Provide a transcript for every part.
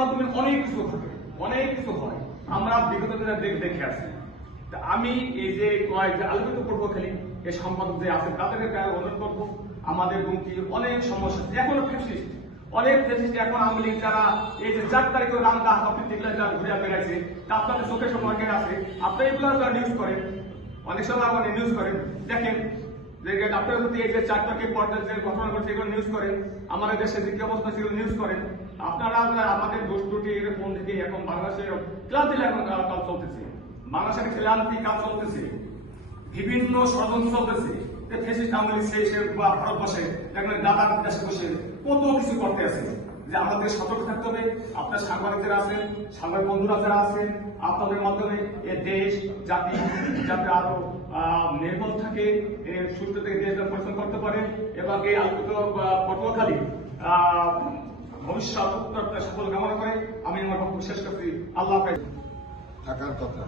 মাধ্যমে অনেক কিছু ঘটে, অনেক কিছু হয়, আমরা বিগত দিনে দেখে আসছি। আমি এই যে আলোকিত পটুয়াখালী এই সম্পাদক যে আছেন তাদের অনুরোধ করবো, আমাদের দুমকি অনেক সমস্যা এখনো ফেসিস্ট, অনেক ফেসিস্ট এখন আওয়ামী লীগ যারা এই যে 4 তারিখে রামদা হাফিজ দেখলে যারা ঘুরে বেড়াইছে তা আপনাদের চোখের সম্পর্কে আছে, আপনারা এগুলো নিউজ করেন, অনেক সময় আমাদের নিউজ করেন, দেখেন যে আপনারা যদি এই যে 4 তারিখের পর যে ঘটনা ঘটছে এগুলো নিউজ করেন, আমাদের দেশের যে কি অবস্থা সেগুলো নিউজ করেন। আপনারা আমাদের দোষ ত্রুটি ফোন থেকে এখন বাংলাদেশের ক্লান্তি কাল চলতেছে, বাংলাদেশের ক্লান্তি কাল চলতেছে, বিভিন্ন ষড়যন্ত্র চলতেছে। ফেসিস্ট আওয়ামী লীগ সে ভারতবর্ষে দেখবেন দাদা দেশে বসে কত কিছু করতে আছে, যে আমাদের সতর্ক থাকতে হবে। আপনার সাংবাদিক যারা আছেন, সাংবাদিক বন্ধুরা যারা আছেন, আপনাদের মাধ্যমে এ দেশ জাতি যাতে আরো নির্মল থাকে, সুস্থ থেকে দেশটা পরিচালনা করতে পারে এবং এই আলোকিত পটুয়াখালী ভবিষ্যৎ সফল কামনা করে আমি আমার বক্তব্য শেষ করছি। আল্লাহ হাফেজ। থাকার কথা,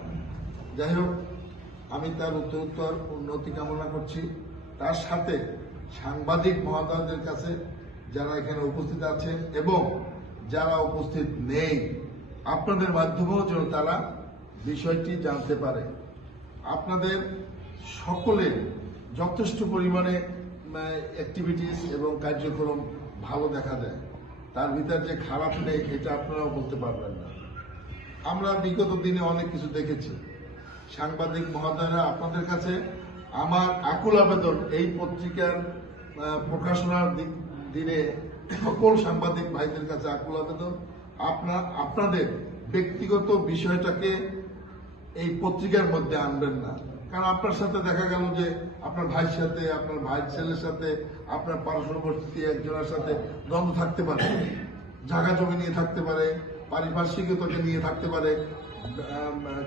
যাই হোক আমি তার উত্তরোত্তর উন্নতি কামনা করছি। তার সাথে সাংবাদিক মহোদয়দের কাছে যারা এখানে উপস্থিত আছেন এবং যারা উপস্থিত নেই, আপনাদের মাধ্যমেও যেন তারা বিষয়টি জানতে পারে। আপনাদের সকলের যথেষ্ট পরিমাণে অ্যাক্টিভিটিস এবং কার্যক্রম ভালো দেখা যায়, তার ভিতর যে খারাপ নেই এটা আপনারাও বলতে পারবেন না। আমরা বিগত দিনে অনেক কিছু দেখেছি। সাংবাদিক মহোদয়রা, আপনাদের কাছে আমার আকুল আবেদন, এই পত্রিকার প্রকাশনার দিনে সকল সাংবাদিক ভাইদের কাছে আকুল আবেদন, আপনাদের ব্যক্তিগত বিষয়টাকে এই পত্রিকার মধ্যে আনবেন না। কারণ আপনার সাথে দেখা গেল যে আপনার ভাইয়ের সাথে, আপনার ভাইয়ের ছেলের সাথে, আপনার পার্শ্ববর্তী একজনের সাথে দ্বন্দ্ব থাকতে পারে, জায়গা জমি নিয়ে থাকতে পারে, পারিপার্শ্বিকতাকে নিয়ে থাকতে পারে,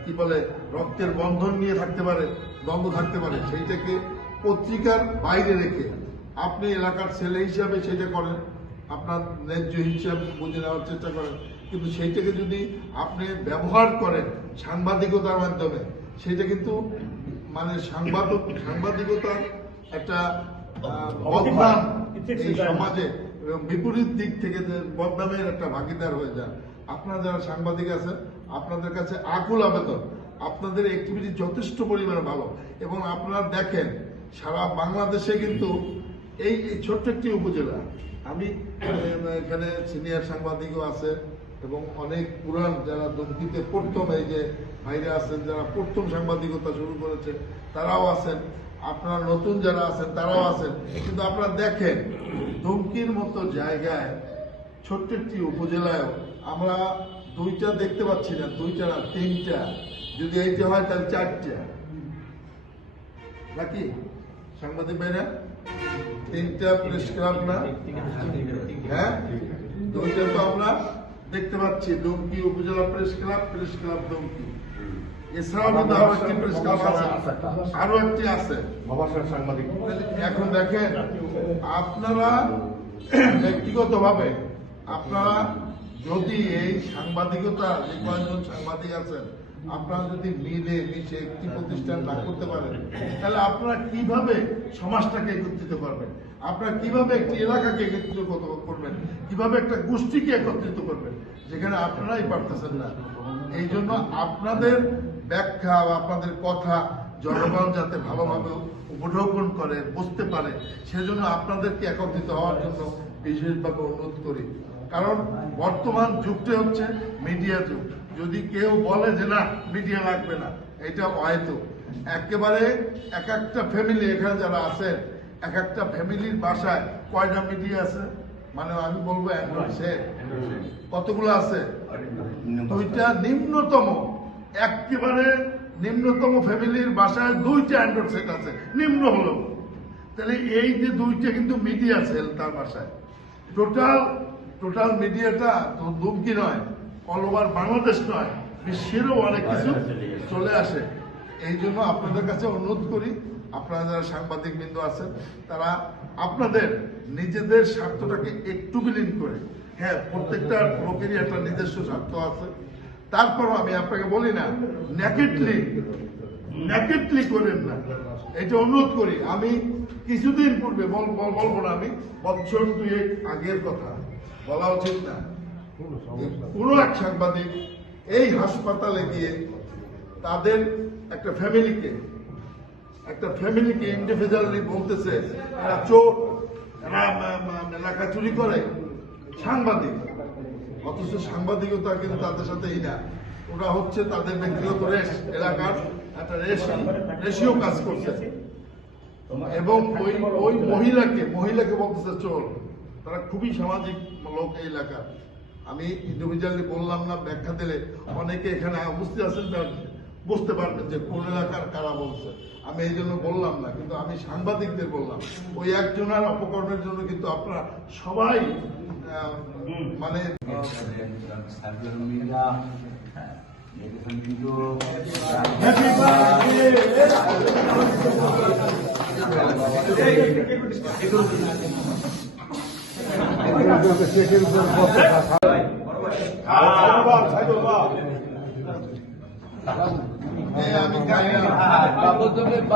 কি বলে রক্তের বন্ধন নিয়ে থাকতে পারে, দ্বন্দ্ব থাকতে পারে। সেইটাকে পত্রিকার বাইরে রেখে আপনি এলাকার ছেলে হিসাবে সেটা করেন, আপনার ন্যায্য হিসাব বুঝে নেওয়ার চেষ্টা করেন, কিন্তু সেইটাকে যদি আপনি ব্যবহার করেন সাংবাদিকতার মাধ্যমে, সেটা কিন্তু মানে সাংবাদিকতার একটা বদনাম এই সমাজে বিপরীত দিক থেকে বদনামের একটা ভাগিদার হয়ে যায়। আপনারা যারা সাংবাদিক আছেন, আপনাদের কাছে আকুল আবেদন, আপনাদের অ্যাক্টিভিটি যথেষ্ট পরিমাণে ভালো এবং আপনারা দেখেন সারা বাংলাদেশে কিন্তু এই ছোট্ট একটি উপজেলা, আমি এখানে সিনিয়র সাংবাদিকও আছে এবং অনেক পুরান যারা দুমকিতে প্রথম এই যে ভাইরা আছেন যারা প্রথম সাংবাদিকতা শুরু করেছে তারাও আছেন, আপনারা নতুন যারা আছেন তারাও আছেন। কিন্তু আপনারা দেখেন দুমকির মতো জায়গায় ছোট্ট একটি উপজেলায় আমরা 2টা দেখতে পাচ্ছি না, 2টা না 3টা, যদি এইটা হয় তাহলে 4টা, নাকি সাংবাদিক ভাইরা? 3টা প্রেস ক্লাব না? হ্যাঁ, 2টা তো আমরা দেখতে পাচ্ছি, দুমকি উপজেলা প্রেস ক্লাব দুমকি। এছাড়াও কিন্তু আরো একটি প্রেস ক্লাব আছে, আরো একটি আছে সাংবাদিক। এখন দেখেন আপনারা ব্যক্তিগতভাবে আপনারা যদি এই সাংবাদিকতা, যে কয়েকজন সাংবাদিক আছেন, আপনারা যদি মিলে মিশে একটি প্রতিষ্ঠান না করতে পারেন, তাহলে আপনারা কিভাবে সমাজটাকে একত্রিত করবেন, আপনারা কিভাবে একটি এলাকাকে একত্রিত করবেন, কিভাবে একটা গোষ্ঠীকে একত্রিত করবেন, যেখানে আপনারাই পারতেছেন না। এই জন্য আপনাদের ব্যাখ্যা বা আপনাদের কথা জনগণ যাতে ভালোভাবে উপঢৌকন করে, বুঝতে পারে, সেজন্য আপনাদেরকে একত্রিত হওয়ার জন্য বিশেষভাবে অনুরোধ করি। কারণ বর্তমান যুগটা হচ্ছে মিডিয়া যুগ। যদি কেউ বলে যে না মিডিয়া লাগবে না, এটা হয়তো একেবারে এক একটা ফ্যামিলি, এখানে যারা আছেন এক একটা ফ্যামিলির বাসায় কয়টা মিডিয়া আছে, মানে আমি বলবো কতগুলো আছে? 2টা, নিম্নতম একেবারে নিম্নতম ফ্যামিলির বাসায় 2টা অ্যান্ড্রয়েড সেট আছে, নিম্ন হলো। তাহলে এই যে 2টা কিন্তু মিডিয়া সেল তার বাসায়। টোটাল মিডিয়াটা তো দুমকি নয়, অল ওভার বাংলাদেশ নয়, বিশ্বেরও অনেক কিছু চলে আসে। এই জন্য আপনাদের কাছে অনুরোধ করি, আপনারা যারা সাংবাদিক বৃন্দ আছেন তারা আপনাদের নিজেদের স্বার্থটাকে একটু বিলীন করে, হ্যাঁ প্রত্যেকটা লোকেরই একটা নিজস্ব স্বার্থ আছে, তারপরও আমি আপনাকে বলি না নেকেটলি করেন না, এটা অনুরোধ করি। আমি কিছুদিন পূর্বে বলবো না, আমি বছর 2 আগের কথা বলা উচিত না, কোনো এক সাংবাদিক এই হাসপাতালে গিয়ে তাদের একটা ফ্যামিলিকে ইন্ডিভিজুয়ালি বলতেছে এরা চোর, এরা এলাকা চুরি করে, সাংবাদিক। অথচ সাংবাদিকতা কিন্তু তাদের সাথে না, ওরা হচ্ছে তাদের ব্যক্তিগত রেশ, এলাকার একটা রেশিও কাজ করছে। এবং ওই মহিলাকে বলতেছে চোর। তারা খুবই সামাজিক লোক এই এলাকার। আমি ইন্ডিভিজুয়ালি বললাম না, ব্যাখ্যা দিলে অনেকে এখানে উপস্থিত আছেন বুঝতে পারবেন যে কোন এলাকার কারা বলছে। আমি এই জন্য বললাম না, কিন্তু আমি সাংবাদিকদের বললাম ওই একজনের অপকর্মের জন্য কিন্তু আপনারা সবাই মানে আমি গাই না আমাকে